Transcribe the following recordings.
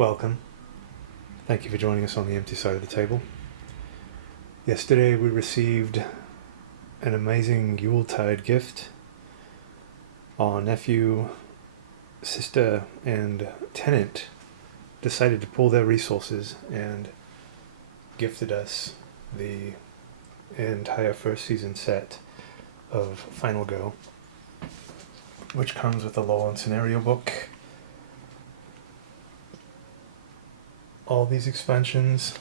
Welcome. Thank you for joining us on the empty side of the table. Yesterday we received an amazing Yuletide gift. Our nephew, sister, and tenant decided to pool their resources and gifted us the entire first season set of Final Go, which comes with a lore and scenario book, all these expansions,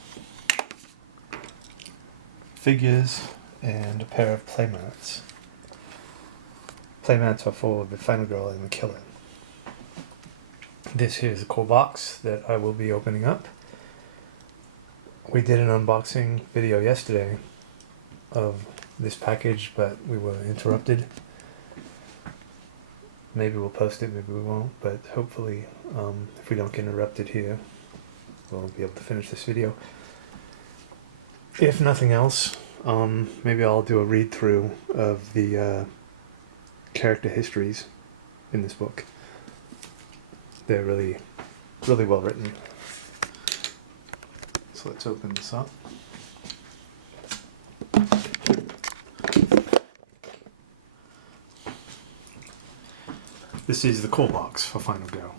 figures, and a pair of playmats. Playmats are for the Final Girl and the Killer. This is a core box that I will be opening up. We did an unboxing video yesterday of this package, but we were interrupted. Maybe we'll post it, maybe we won't, but hopefully if we don't get interrupted here, we'll be able to finish this video. If nothing else, maybe I'll do a read-through of the character histories in this book. They're really, really well written. So let's open this up. This is the core box for Final Go.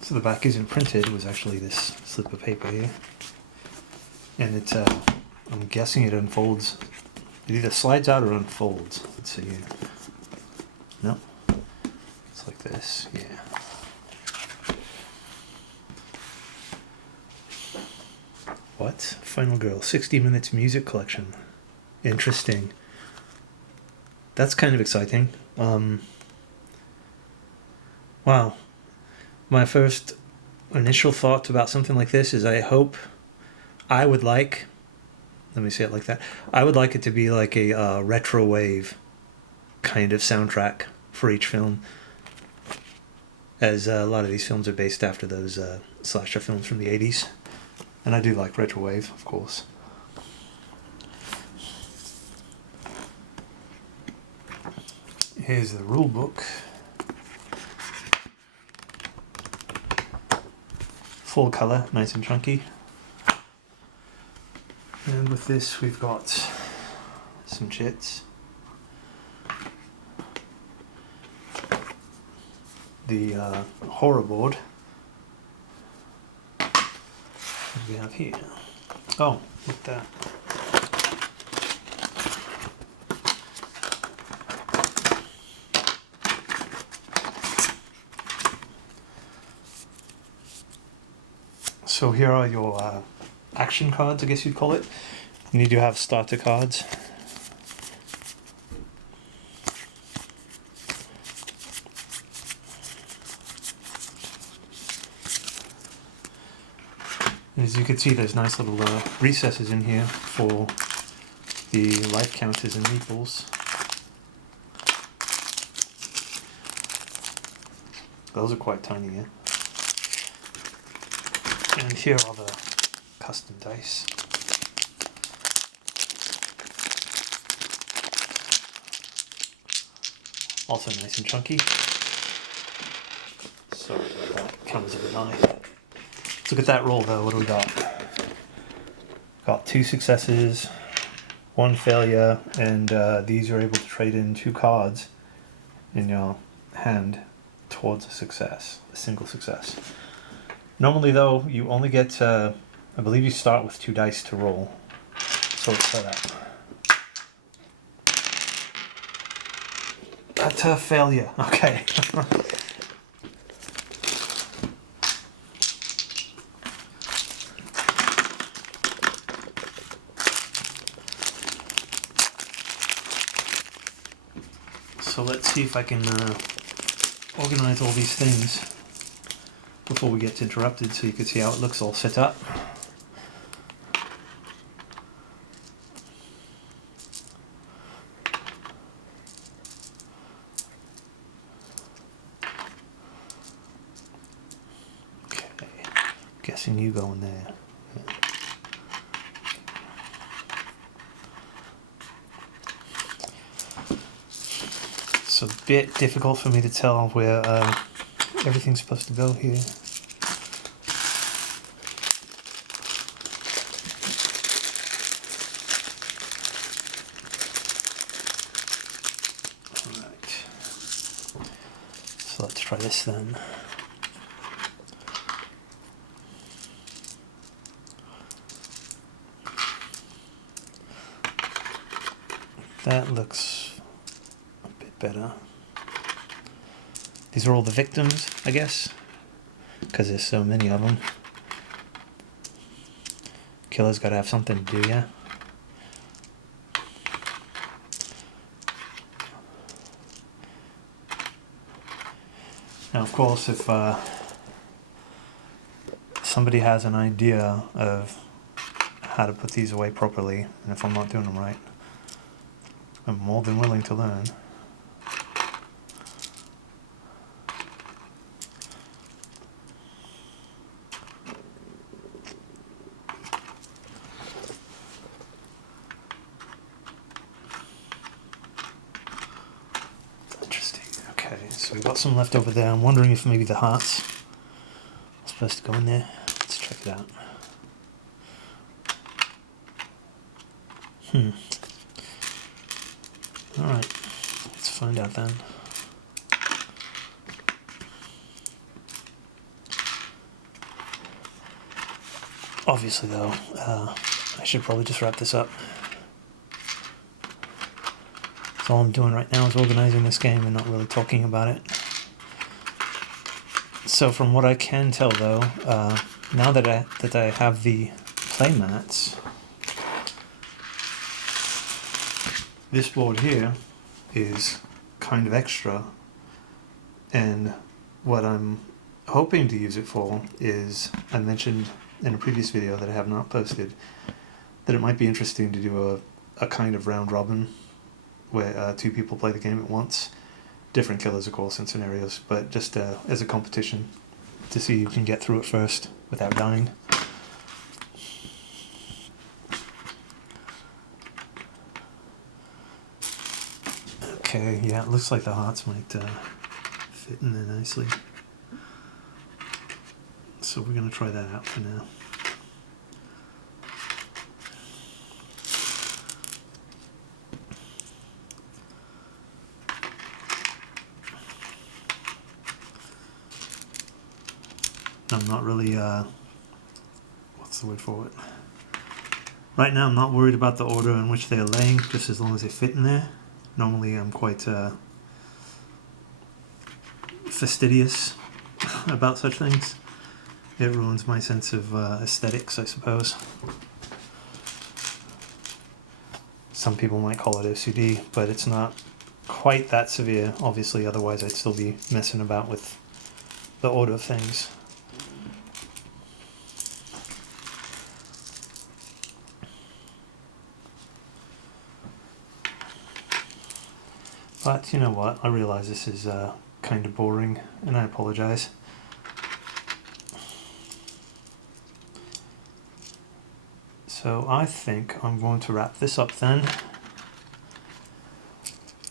So the back isn't printed, it was actually this slip of paper here. And it, I'm guessing it unfolds. It either slides out or unfolds. Let's see here. No. It's like this, yeah. What? Final Girl, 60 Minutes Music Collection. Interesting. That's kind of exciting. Wow. My first initial thought about something like this is I would like it to be like a retro wave kind of soundtrack for each film, as a lot of these films are based after those slasher films from the 80s, and I do like retro wave, of course. Here's the rule book. Full color, nice and chunky. And with this we've got some chits. The horror board. What do we have here? Oh, look at that. So here are your action cards, I guess you'd call it. You need to have starter cards. And as you can see, there's nice little recesses in here for the life counters and meeples. Those are quite tiny, yeah? And here are the custom dice. Also nice and chunky. Sorry about that, camera's a bit high. Let's look at that roll though, what do we got? Got 2 successes, 1 failure, and these you're able to trade in 2 cards in your hand towards a success, a single success. Normally though, you only get, I believe you start with 2 dice to roll. So let's try that. That's a failure, okay. So let's see if I can organize all these things before we get interrupted so you can see how it looks all set up. guessing you go in there. Yeah. It's a bit difficult for me to tell where everything's supposed to go here. Alright. So let's try this then. That looks a bit better. These are all the victims, I guess, because there's so many of them. Killer's got to have something to do, yeah? Now, of course, if somebody has an idea of how to put these away properly, and if I'm not doing them right, I'm more than willing to learn. Interesting. Okay, so we've got some left over there. I'm wondering if maybe the hearts are supposed to go in there. Let's check it out. Alright, let's find out then. Obviously though, I should probably just wrap this up. So all I'm doing right now is organizing this game and not really talking about it. So from what I can tell though, now that I have the playmats, this board here is kind of extra, and what I'm hoping to use it for is, I mentioned in a previous video that I have not posted, that it might be interesting to do a kind of round robin where two people play the game at once. Different killers, of course, in scenarios, but just as a competition to see who can get through it first without dying. Okay, yeah, it looks like the hearts might fit in there nicely. So we're going to try that out for now. I'm not really, what's the word for it? Right now I'm not worried about the order in which they're laying, just as long as they fit in there. Normally I'm quite fastidious about such things. It ruins my sense of aesthetics, I suppose. Some people might call it OCD, but it's not quite that severe, obviously, otherwise I'd still be messing about with the order of things. But you know what, I realize this is kind of boring, and I apologize. So I think I'm going to wrap this up then.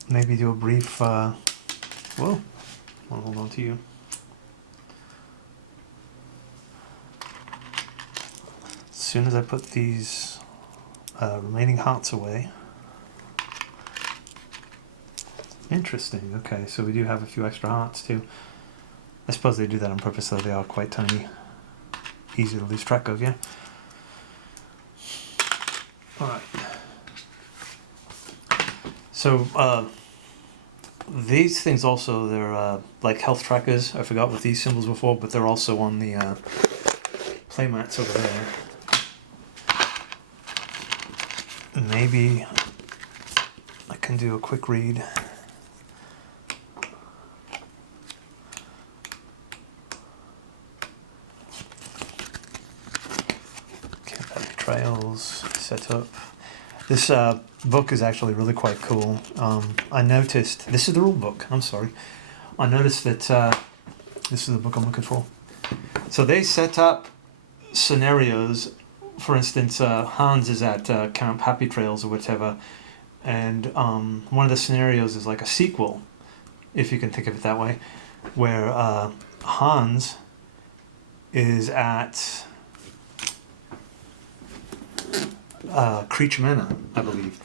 Maybe do a brief, whoa, I'll hold on to you. As soon as I put these remaining hearts away. Interesting, okay, so we do have a few extra hearts too. I suppose they do that on purpose though, they are quite tiny. Easy to lose track of, yeah? Alright. So, these things also, they're like health trackers. I forgot what these symbols were for, but they're also on the playmats over there. Maybe I can do a quick read. Trails, setup. This book is actually really quite cool. I noticed, this is the rule book, I'm sorry. I noticed that, this is the book I'm looking for. So they set up scenarios. For instance, Hans is at Camp Happy Trails or whatever, and one of the scenarios is like a sequel, if you can think of it that way, where Hans is at Creech Manor, I believe.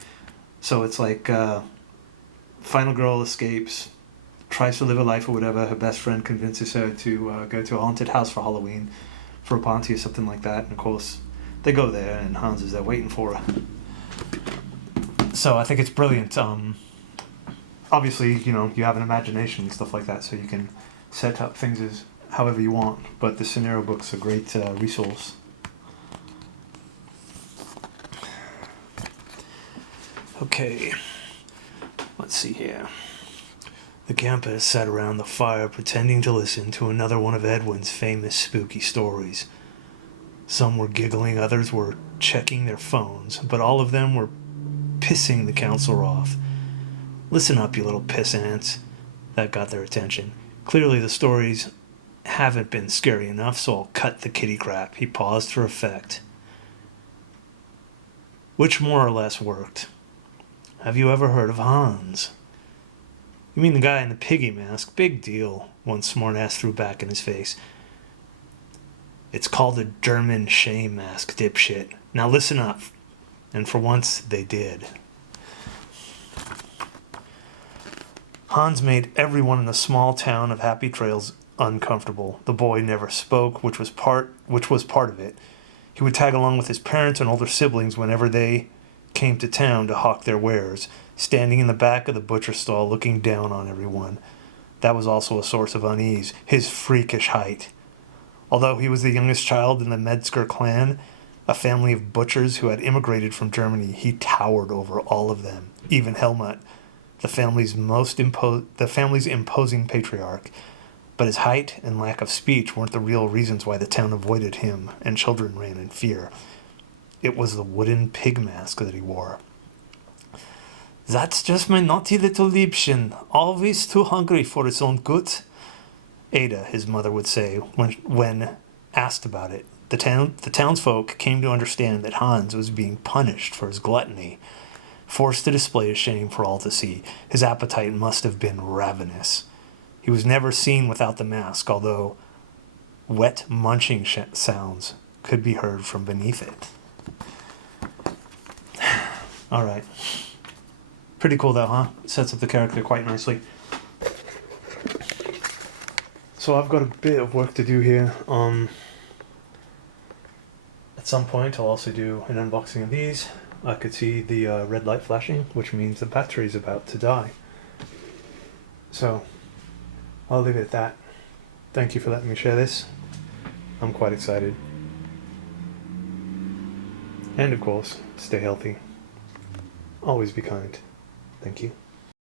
So it's like final girl escapes, tries to live a life or whatever. Her best friend convinces her to go to a haunted house for Halloween, for a party or something like that. And of course, they go there, and Hans is there waiting for her. So I think it's brilliant. Obviously, you know, you have an imagination and stuff like that, so you can set up things as however you want. But the scenario book's a great resource. Okay, let's see here. The campers sat around the fire pretending to listen to another one of Edwin's famous spooky stories. Some were giggling, others were checking their phones, but all of them were pissing the counselor off. "Listen up, you little piss ants." That got their attention. Clearly the stories haven't been scary enough, so I'll cut the kitty crap. He paused for effect. Which more or less worked. "Have you ever heard of Hans?" "You mean the guy in the piggy mask? Big deal," one smartass threw back in his face. "It's called a German shame mask, dipshit. Now listen up." And for once, they did. Hans made everyone in the small town of Happy Trails uncomfortable. The boy never spoke, which was part of it. He would tag along with his parents and older siblings whenever they came to town to hawk their wares, standing in the back of the butcher stall looking down on everyone. That was also a source of unease, his freakish height. Although he was the youngest child in the Metzger clan, a family of butchers who had immigrated from Germany, he towered over all of them, even Helmut, the family's imposing patriarch. But his height and lack of speech weren't the real reasons why the town avoided him and children ran in fear. It was the wooden pig mask that he wore. "That's just my naughty little Liebchen, always too hungry for its own good," Ada, his mother, would say when asked about it. The townsfolk came to understand that Hans was being punished for his gluttony, forced to display his shame for all to see. His appetite must have been ravenous. He was never seen without the mask, although wet munching sounds could be heard from beneath it. All right. Pretty cool though, huh? Sets up the character quite nicely. So I've got a bit of work to do here. At some point I'll also do an unboxing of these. I could see the red light flashing, which means the battery's about to die. So I'll leave it at that. Thank you for letting me share this. I'm quite excited. And of course, stay healthy. Always be kind. Thank you.